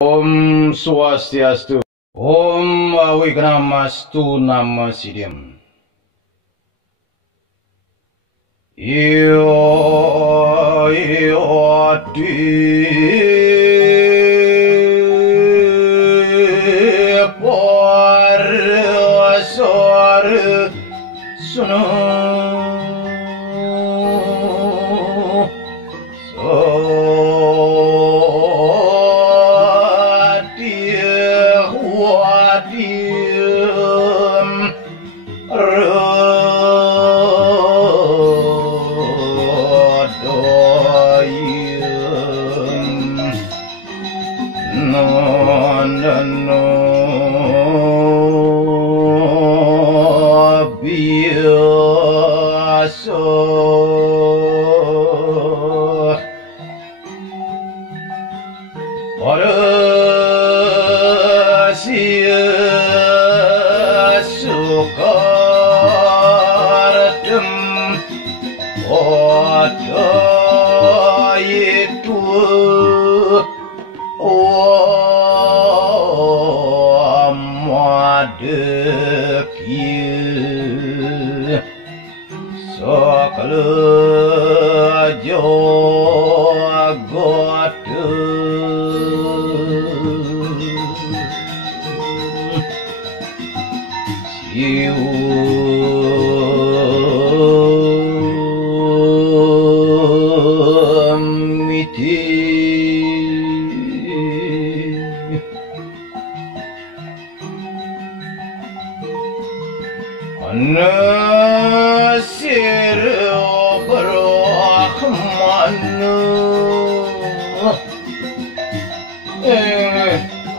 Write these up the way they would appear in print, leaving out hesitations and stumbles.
Om Swastiastu. Om Wignamastu Namasidhyam.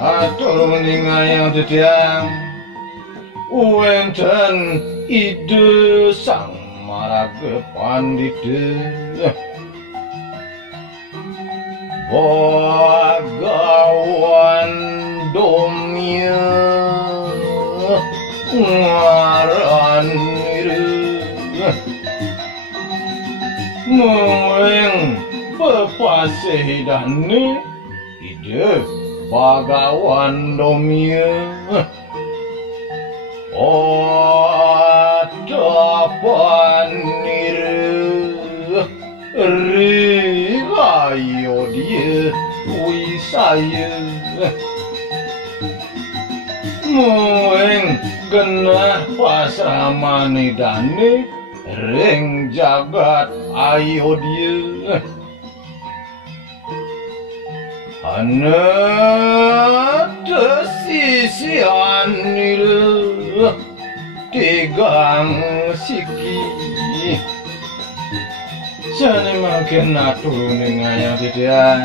Atau ningayang detiang wenten ide sang maraga pandita Bhagawan Domya ngaranira mung pepasihidane ide Bhagawan Domya Atapanira Rsi Yadnya wisaya muing genah pasramane dane ring jagat Ayodhya Anata Sisyanya tigang siki jane makin aturune ngayang dedean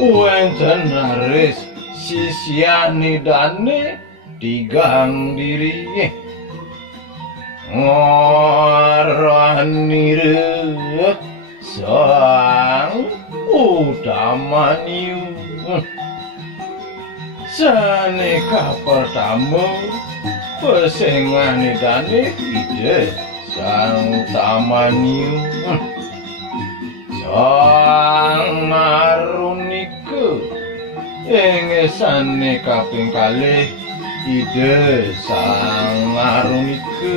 wenten Rsi Sisyanya dane tigang diri ngaranira sang utamaniu saneka pertama pesengane dane ide sang utamaniu sang arunika engesane kaping kalih ide sang arunika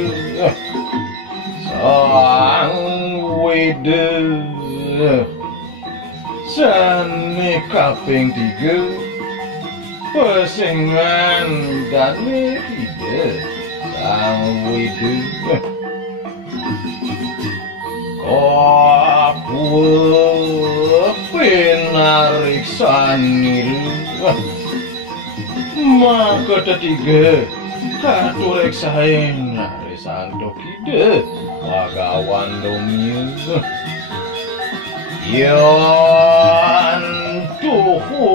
sang wede sane kaping 3 pesengan dane ide sang wede kapuh pinariksanira maka ketiga katureksain santok ide Bhagawan Domya yantuhu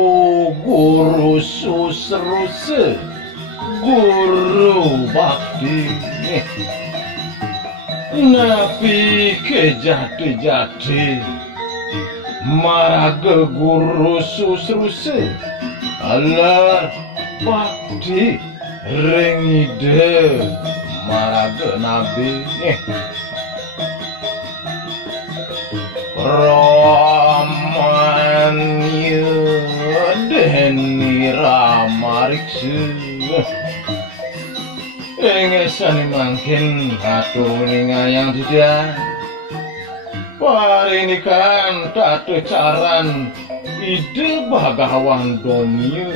guru susruse guru bhakti napi kejati-jati maraga guru susruse alar bhakti ring ide maraga nabi Ramanya deni ramariksa engesane mangkin atur ningayang didang parinikan tatu caran ide Bhagawan Domya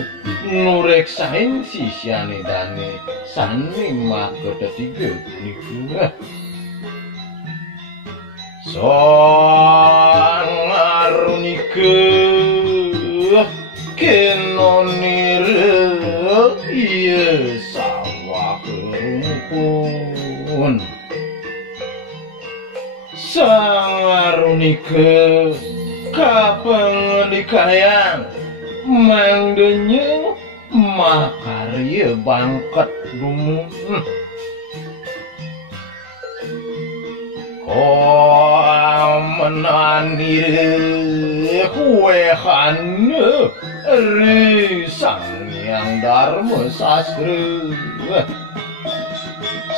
nureksain sisyane dane sani maketiga niku sangarunika kenonire iya sawah rumpun sangarunika kapengdikayang mangdenya makarya bangkat dumun menanire kuehane ri sangyang dharma sastra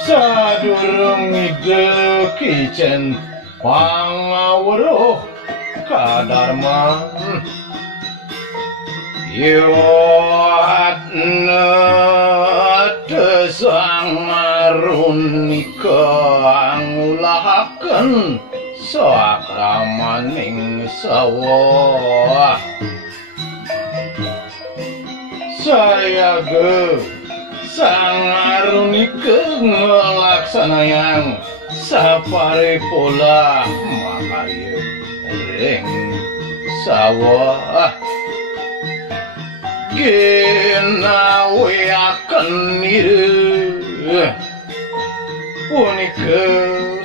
sadurung ide kicen pangawruh kadharma Yadnya tesangarunika ngulahaken sakramaning sawah sayaga sangarunika ngelaksanayan saparipula makarya ring sawah ginawe akan nire punika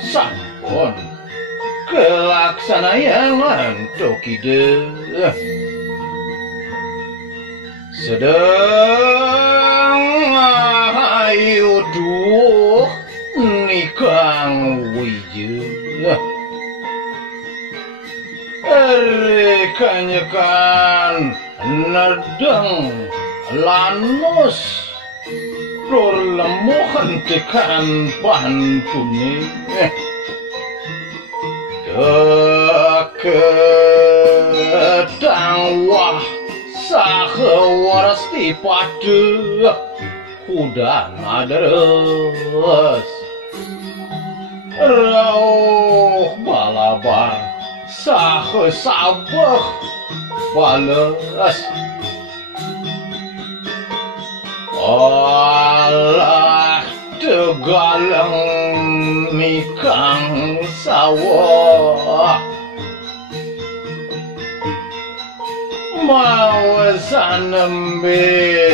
sampun kelaksanaan tokide sedang ayu duh nikang wija rekanyekan nadang lanus lor lemuhan tekan pantune ketang wah sahawarasti pada kuda nadares rauh balabar sahasabah balas Allah tegalang mikang sawah mawasan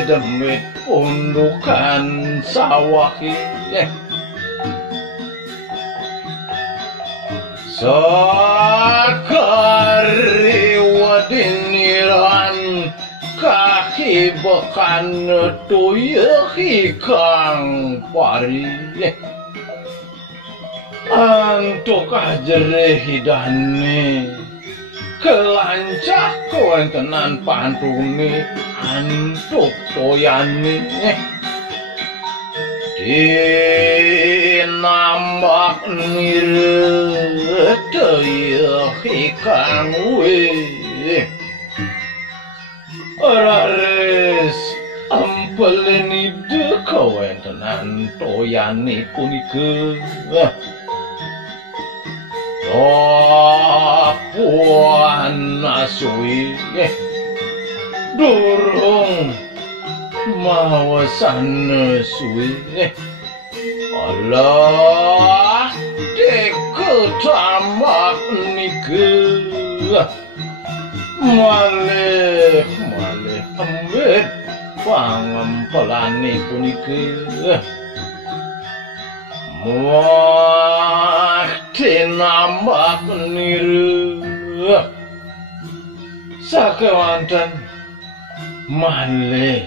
dembit undukan sawah sakari wadiniran kaki bekan tuyehi kang pari antuk jerih hidane kelancah kewentenan pantune antuk toyane dinambak nire tuyehi kang rares ampeleni de kawentenan toyane punika puan asui durung mawasan suwi Allah diketamak nika malih ambet pangempelane punika muah tinambak niru sakewanten malih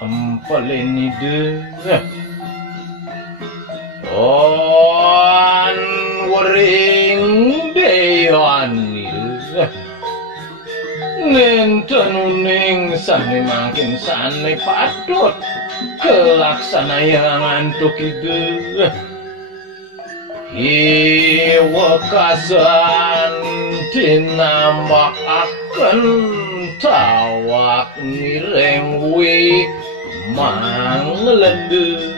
empeleni de on wering deyani nentenuning sane mangkin sane patut kelaksanaan tukide iwakasan tinambak kentawak mireng wi manglendeng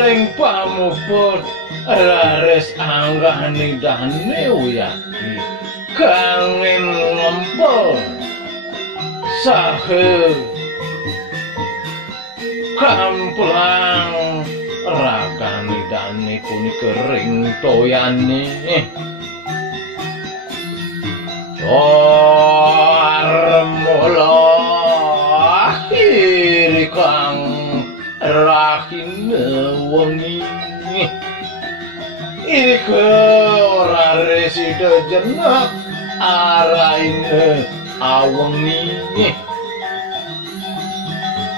ring pamuput rares anggani dane wiyaki kangen ngempel sahe kamplang rakani dane kuni kering toyane armula akhiri kang rahine wengi iki ora resida jenak araine awengi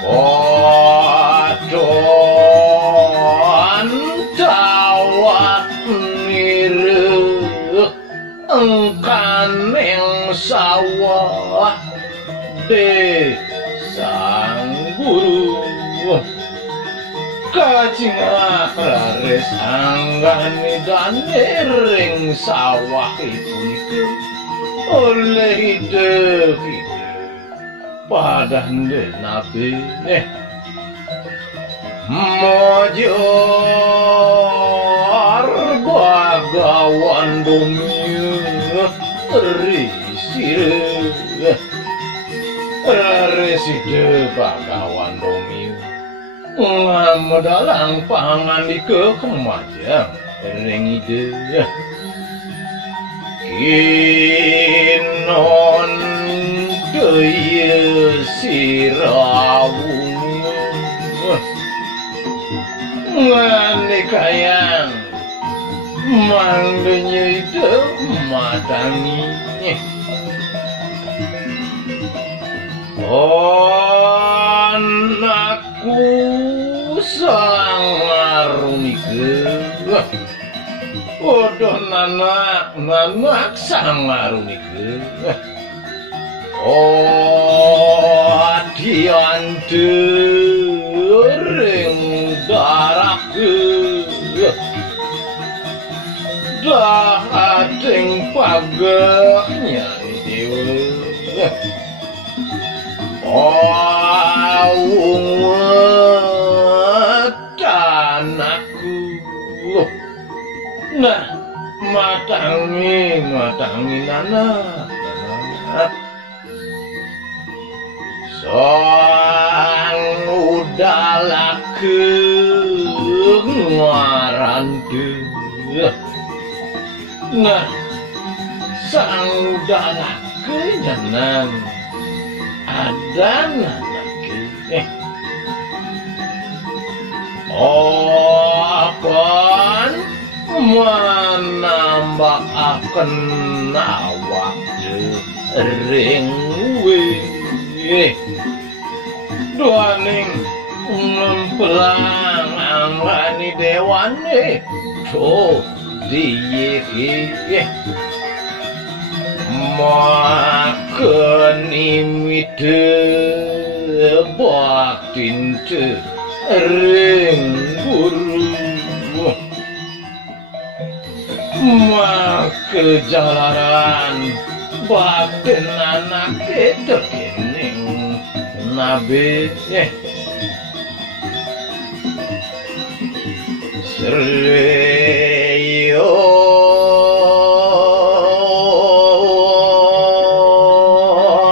Kodon tawat niru engkaneng sawah de sang guru kajingah rares anggani dane ring sawah iku oleh hidup pada nabi mojor Bhagawan Domya Rsi Bhagawan Domya ngamedalang pangandika kemajang ring ide kinon daya sirawung ngane kayang manggenya ide matangi anakku sangarunike odoh nanak sangarunike Adhi ring darake dah adeng pagahnya dewa awung tanahku nah matangi anak sang udalake ngarandu nah sang udalake nyanan ada nanake akan menambah akan awak ring doaning ngemplang anggani dewane to diye makan imite baktinte ring guru makejalaran batin anak itu kening nabi Seriyo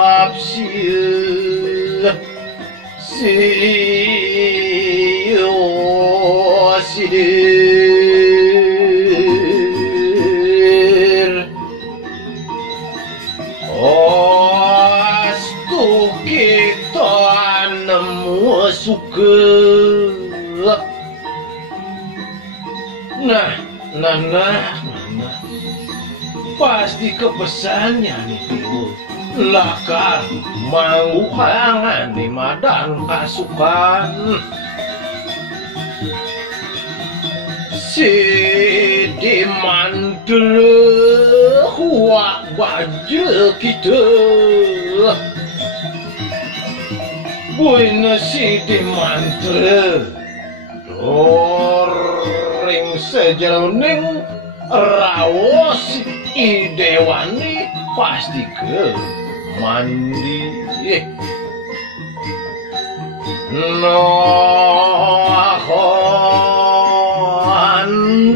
apsil siyo sidir astu kita nemu suka Nah, pasti kepesannya nih Dewa lakar mangguhangan di madan kasukan si dimantel huak baju kita buina si dimantel ring sejeroning raos idewani pasti ke mandi. Nohon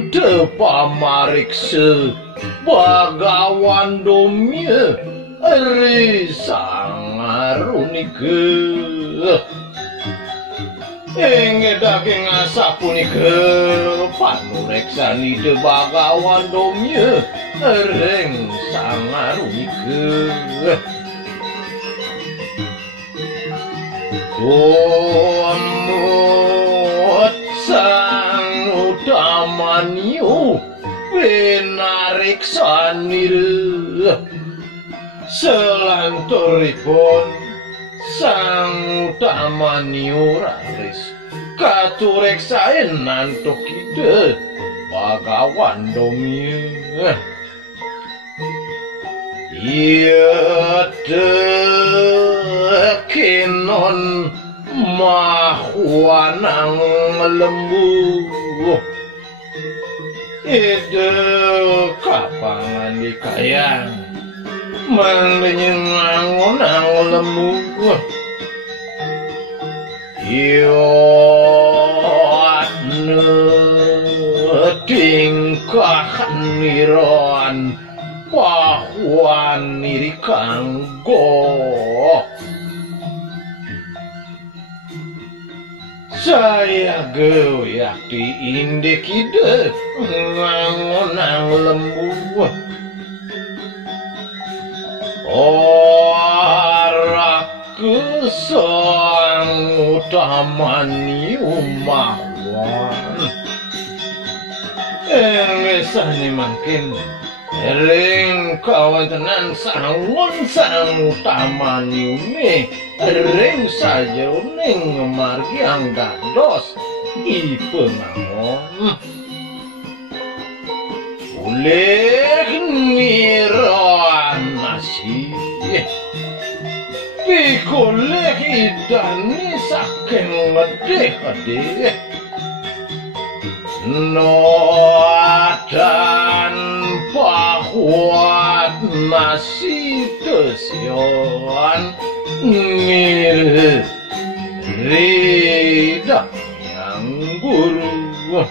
te pamariksa Bhagawan Domya risangarunika daging asapunika panureksan Bhagawan Domya ring sangarunika Tumut sang utamanyu pinariksanira selanturipun sang utamanyu raris katureksaen nantuk ide Bhagawan Domya kinon mahwanang lembu ide kapangan dikayang menyengangunang lembu tingkah niron pahuan niri kanggo saya goyak di indek ide ngangonang lembu ora kesang utamani umawan ngesani makin ring kawantenan sangun sang utamani umi ring saja ning margi ang dados ipenangon boleh niroan nasi pikoleh idani saking ngedeh-ngedeh noadan pahuat nasi tesion rida yang guru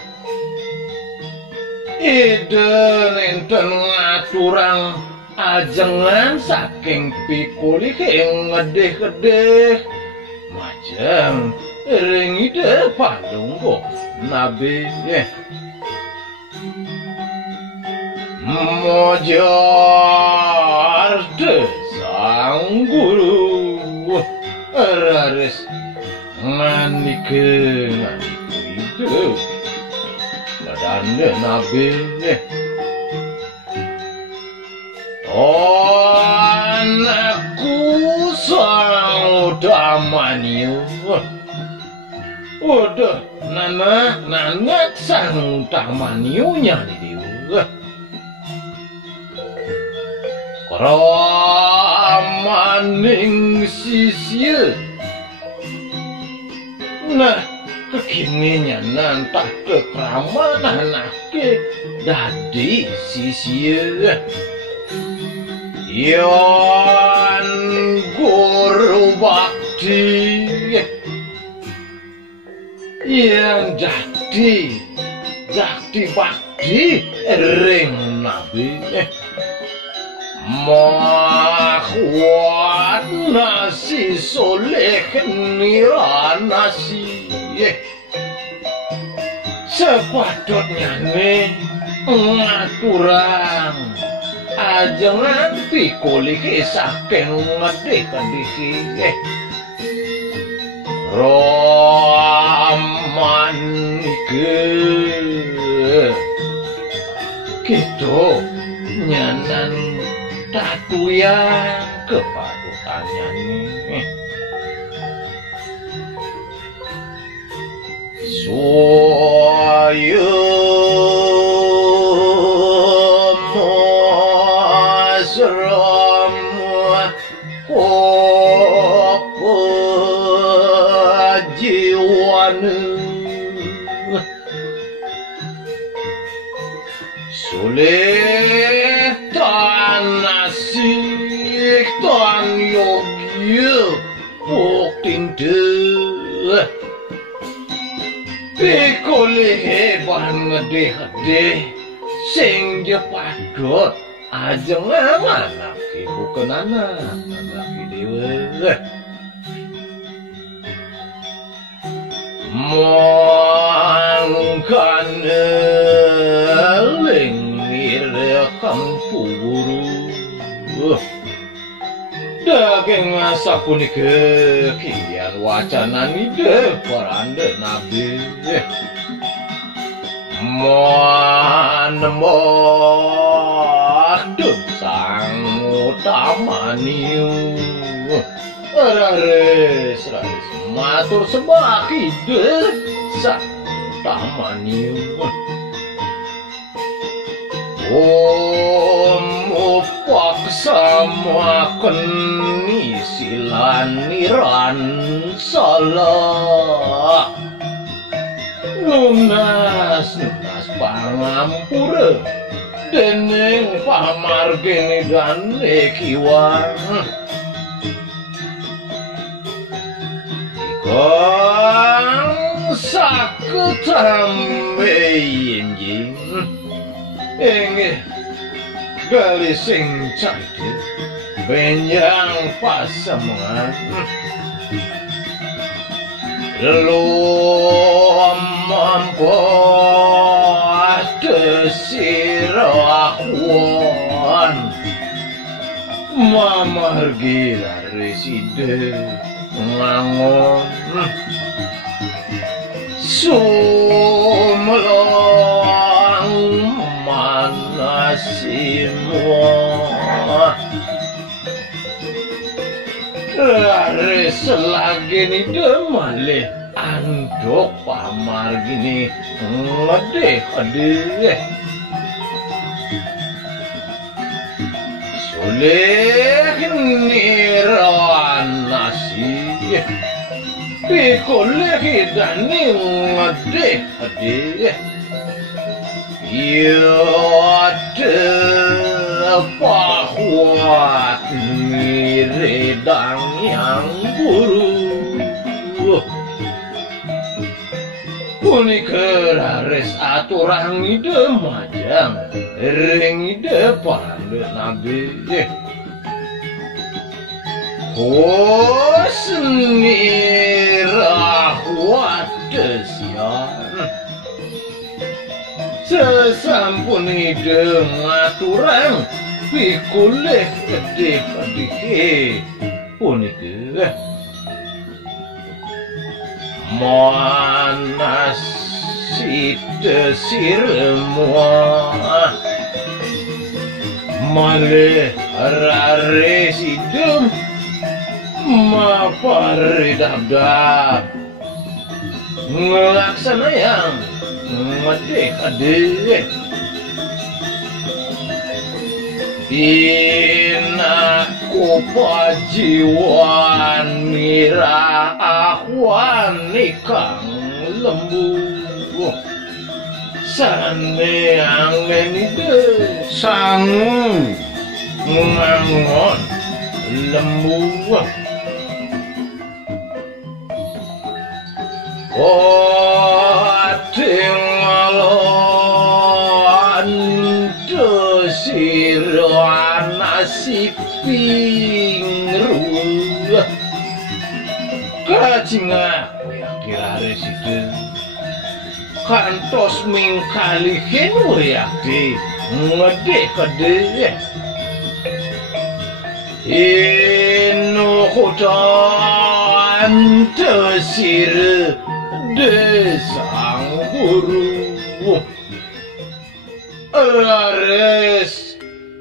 ide nenten ngaturang ajengan saking pikulik yang ngedeh-ngedeh macam ring ide palunggo nabi mojar de sang guru raris nganike itu badande nabi anakku sang utamaniu udah nanak sang utamaniunya nih dia ramaning sisya nah kekininya nantah kekramanan nake dadi sisya yan guru bhakti yang jadi bhakti ring nabi mahwat nasi soleh niran nasi sepatutnya nih ngaturang ajangan pikulik saking ngedeh-ngedeh Raman ke gitu nyanan tatu yang kepadukannya nih soyo Sulit nasi yogya buktiinde pikolih banget sing jepadot ajeng anak ibu kenana anak dewa mangkane lengir kampuru daging sapunika kian wacananide paranda nabi manembah sang utamaniu raris matur sebagai sang utamaniu paksamaken silaniran salah lunas pangampura dening pamargene gane kiwang ikang saketambe yenjing inggih gali sing cair benjang pasemangan lomampo desirawan mamargi reside ngangon sumelong manasimo laris selagi ni demalih andok pamargini ngedeh soleh niran nasi pikoleh dani ngedeh yate pahuat miredang yang guru punika raris aturang ide majang ring ide paranda nabi hosni rahwat desian sesampun ide ngaturang pikulih gede-gede punika manas sida siremua malih rare sidem mapari dabdab ngelaksana yang ngedeh-adeh inaku pajiwan mira ahwan ikang lembu sane angin ide sangu ngangon lembu tinggalon desiran sipingru kacingah kirare situ kantos mingkalihin wayakti ngedeh-kedeh inu hutan desir desang guru laris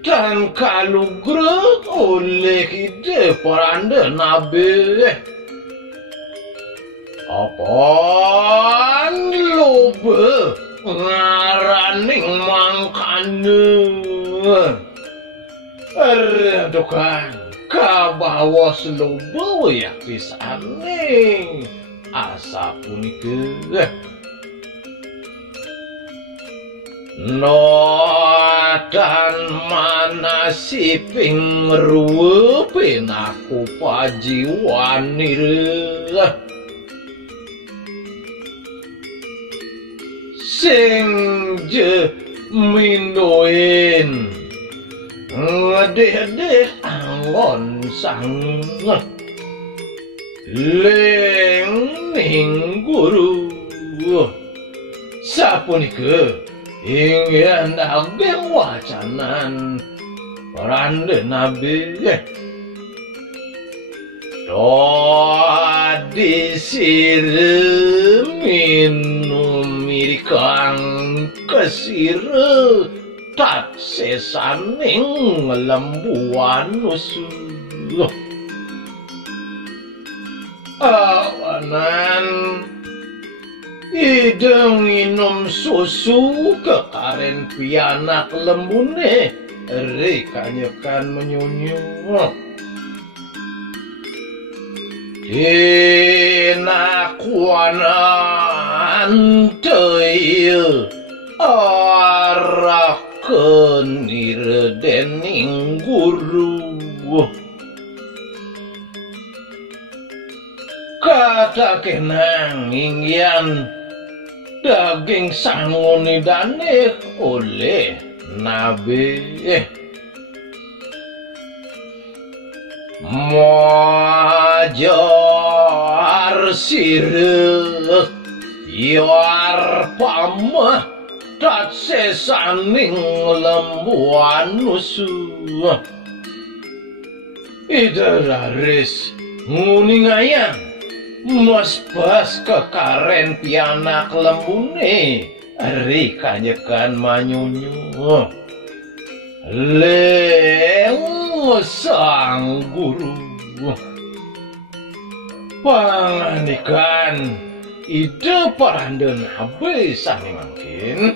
dan kalugrut oleh ide paranda nabi apaan lobe ngaraning mangkane redokan kabawas lobe ya pisane asa punika nodan manasiping ruwepin aku pajiwanir sing je minoin ngedeh-deh angon sang ling guru sapunika ingin ageng wacanan rande nabi disire minum mirikang kesire tak sesaning lembuan usuh awanan ideng minum susu kekaren pianak lembune rekanyekan menyunyu inakuanan teuil arakeun dening guru kata kenang ingyan daging sanguni dane oleh nabi majar sireh yar pamah dat sesaning lembuan nusuh idararis nguningayang mas pas kekaren pianak lembune ri kanyekan manyunyu leng sang guru panganikan ide parandeun habe sami mangkin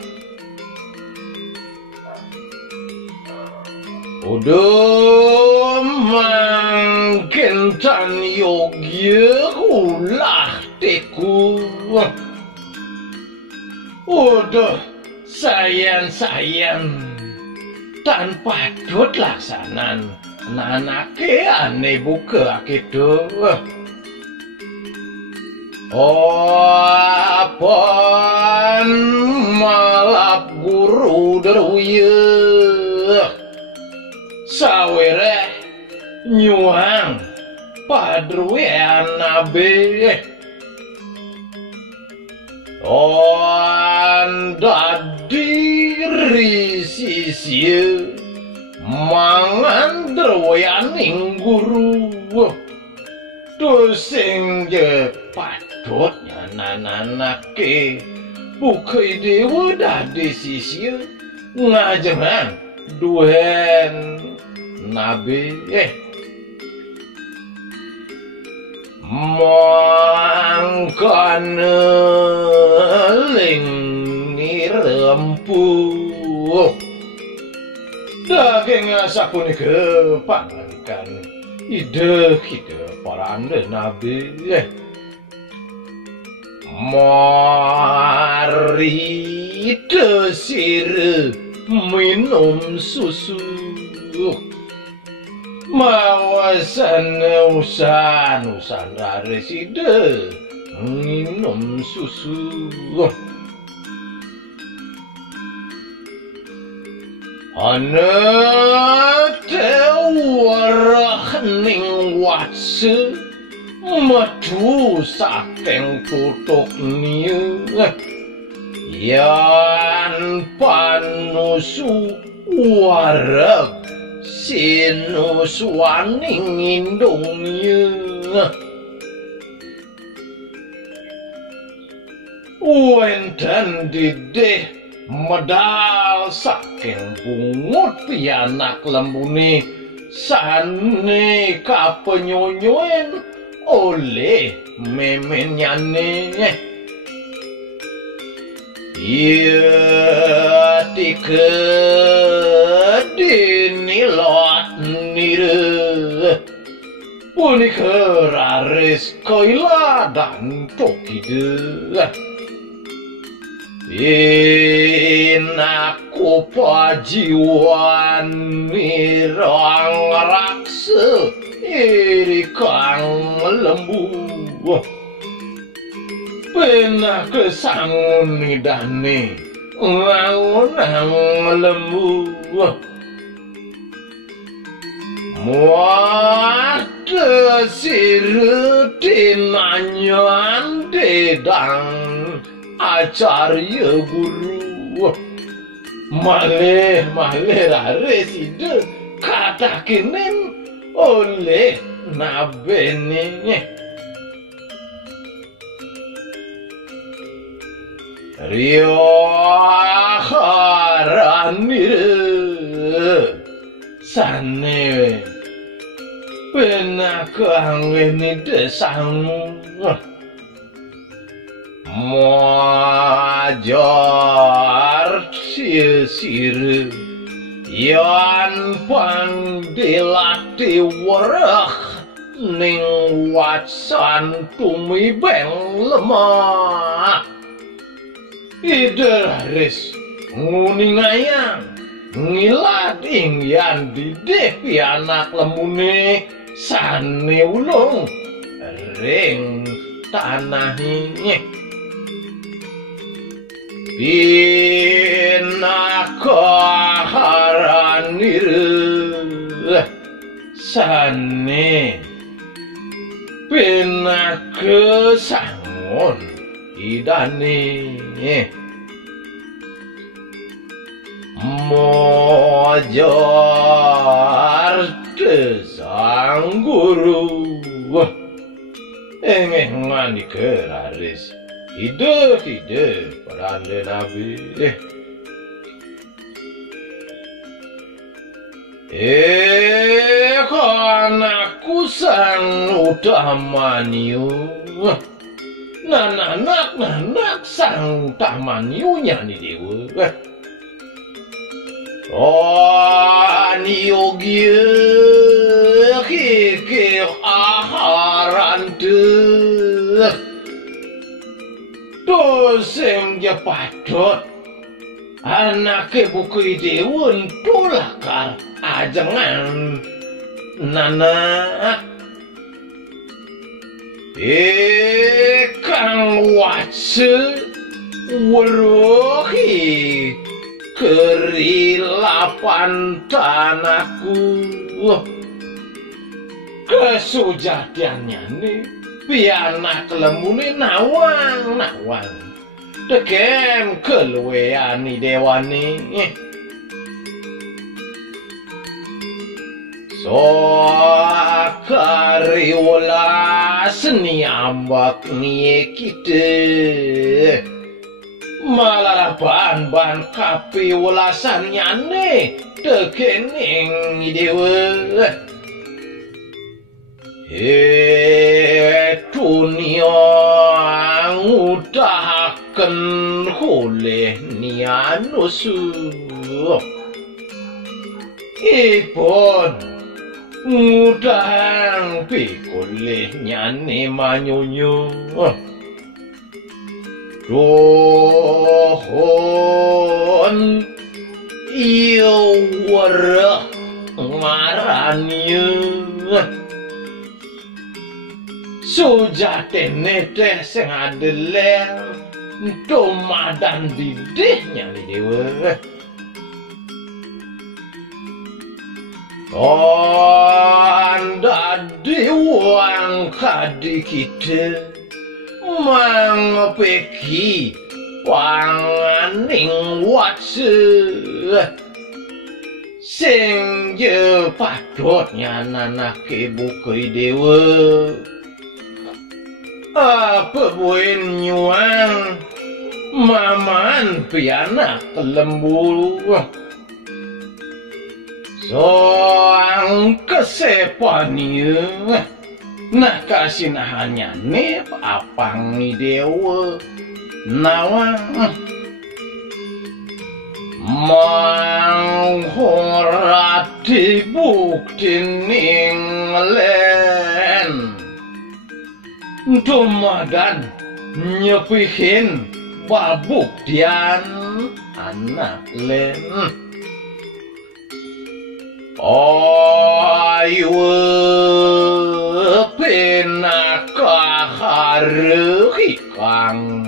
udah mangkin tan yogya ulah teku udah sayang tan patut laksanan nanake ane buka akitu apaan malap guru deruyeuh sawere nyuang padruean nabe diri sisya mangan derwayaning guru dosing je patut nyanananake bukai dewa dadi sisya ngajengan duhen nabi mangkana ling nirempuh daging sapunika panganikan ide parande nabi mari desire minum susu mawasan usan reside minum susu anak tewarah ning watse metu saking tutuk niu yan panusu wareg sinus waning indungnya wenten dideh medal saking bungut pianak lembune sane kapenyonyoen oleh memenyane iya tike dinilot nire punika raris kaila dan cokide Inaku pajiwan mirang raksa iri kang lembu pena kesangun nidane nang lembu muat sirutin anyan dedang acarya guru malih Rsi Yadnya katakinen oleh nabene Rio haranire sane pena keangeni desangu Majar sisir yan pangdilati warah ning watsan tumibeng lemah idaris nguningayang ngilading yan didih pianak lemune sane ulung ring tanahi pinakaharanir sane pinakesangon idane mojar desang guru ngani keraris ide perande nabi anakku sang utamaniu nanak sang utamaniunya nih dewa aniogia kikir aharante dosem ya patut anake buku dewa tulakar ajangan nana kang watse weruhi kerilapan tanahku kesujatiannya nih pianak lemune nawang teken keluweani dewani soakari wala seni ambak nie kita malah ban kapi walasannya nih tekening dewa dunia ngudahken oleh nianusu ipun ngudang pikoleh nyane manyunyu rohon iyo warah ngaranya sujatene teh sing adeleng domadan didihnya nih dewa anda diwang kadi kita mangpeki wanganing watse sing je patutnya nanake buku dewa apa buin nyuang maman pianak lembu soang kesepania nah kasinahannya nih apang ni dewa nawang manghorati bukti ninglen domadan nyepihin pabuktian anak len ayu penakaharikang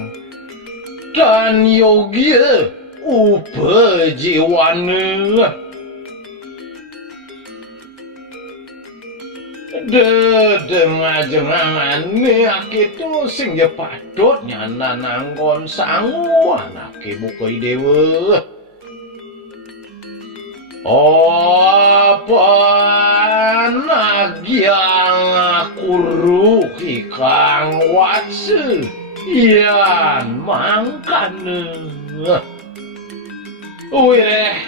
dan yogia upajiwana Dengajengan akitu sing ya patut nyana nanggon sangu anake bukai dewa apa nagyang kuru kikang watse yan mangkane wireh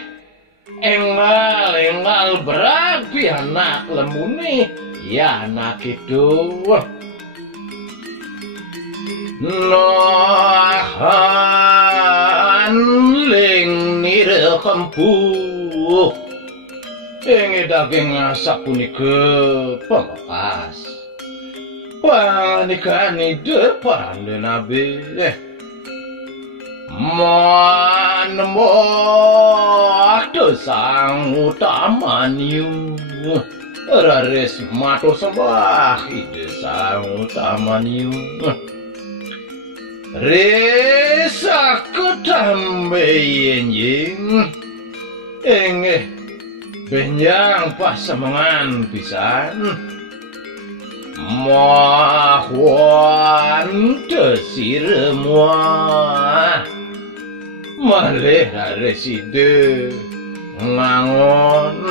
enggal berapi anak lemune ya anak itu nahan ling nire kempuh ing daging ngasak punika pelepas panikani depan nabi manembah dosang utamaniu raris mato sembah desa utamaniu resa ketambe yenjing engeh benjang pasemangan pisan mahwan desir muah malih reside ngangon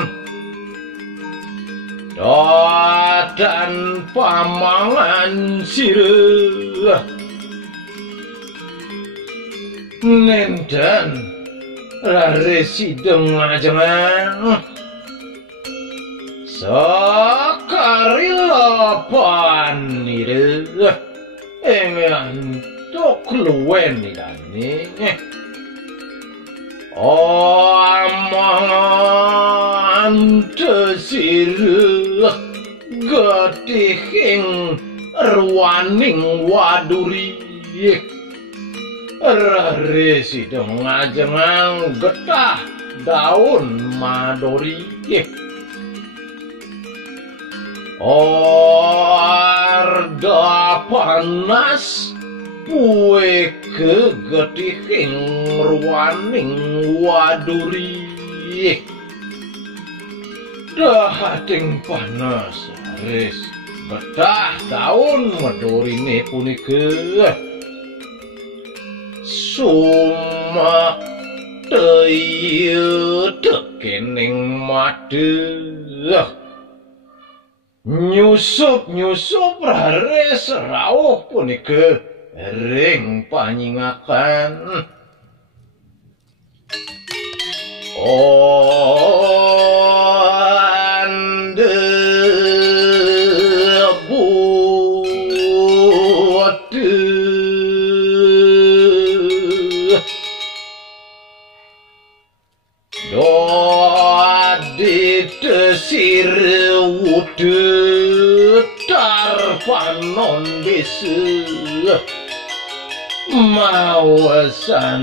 dan pamangan sirah nenden reside ngajengan sakari lapan nire engantuk luwen nidane amangan desir getihing ruwaning waduri resi dengajengan getah daun madori arda panas kue kegetihing ruwaning waduri dahating panas ris betah daun madorine punika suma teu tekening made nyusup raris rawuh punika ring panyingakan ande buat doa ditesir wude tarpanon desa mawasane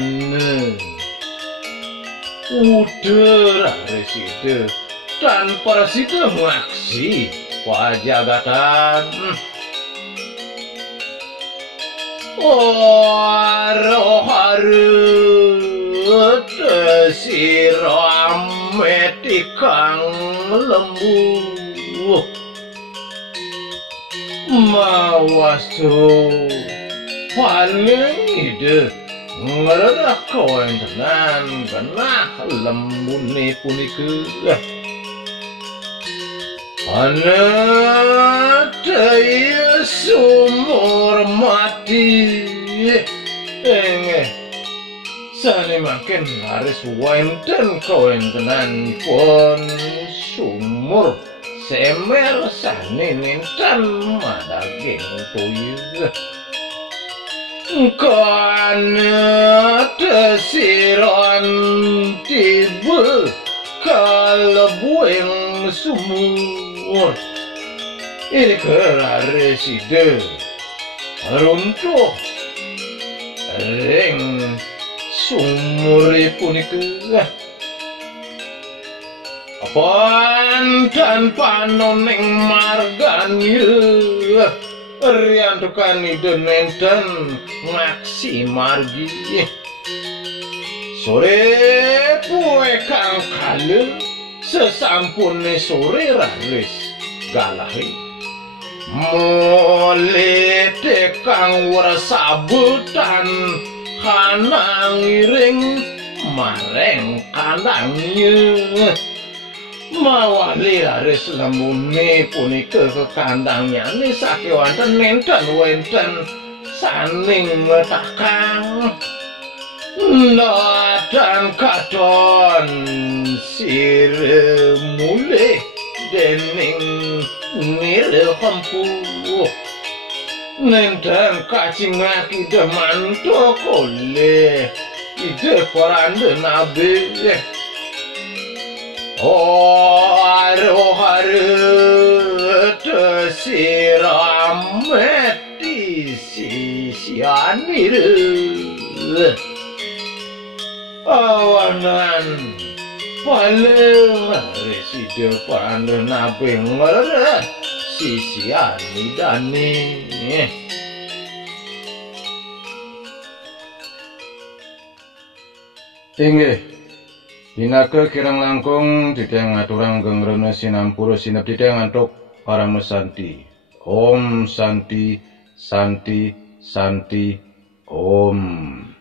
udara reside dan persida maksi pajagatan roharu desirame tikang lembu mawasu paling ide ngeredah kawan tenan benah lembune punika ana daya sumur mati engeh sane makin laris wonten kawan tenan pun sumur semer sane ninten madaging tuyul kana tesiran tiba kalebuing sumur ini kera reside runtuh ring sumuri punika dan panoning marganil riyantukani denenten ngaksi margi sore puwe kang kalih sesampune sore raris galahi mule tekang warasabutan kanang iring mareng kanangnya mawali laris lembune punika kekandangnya ni sakewanten wenten saning metakang dan katon sire mulih dening nire kempuh nenten kacingaki demanto kole ide korande nabe Haru sirameti Sisyanya awanan paling reside pande nabe ngeret Sisyanya dani inggih Dinake kirang langkung dideng aturang gengrene sinampura sinep dideng antuk para mesanti. Om Santi Santi Santi Om.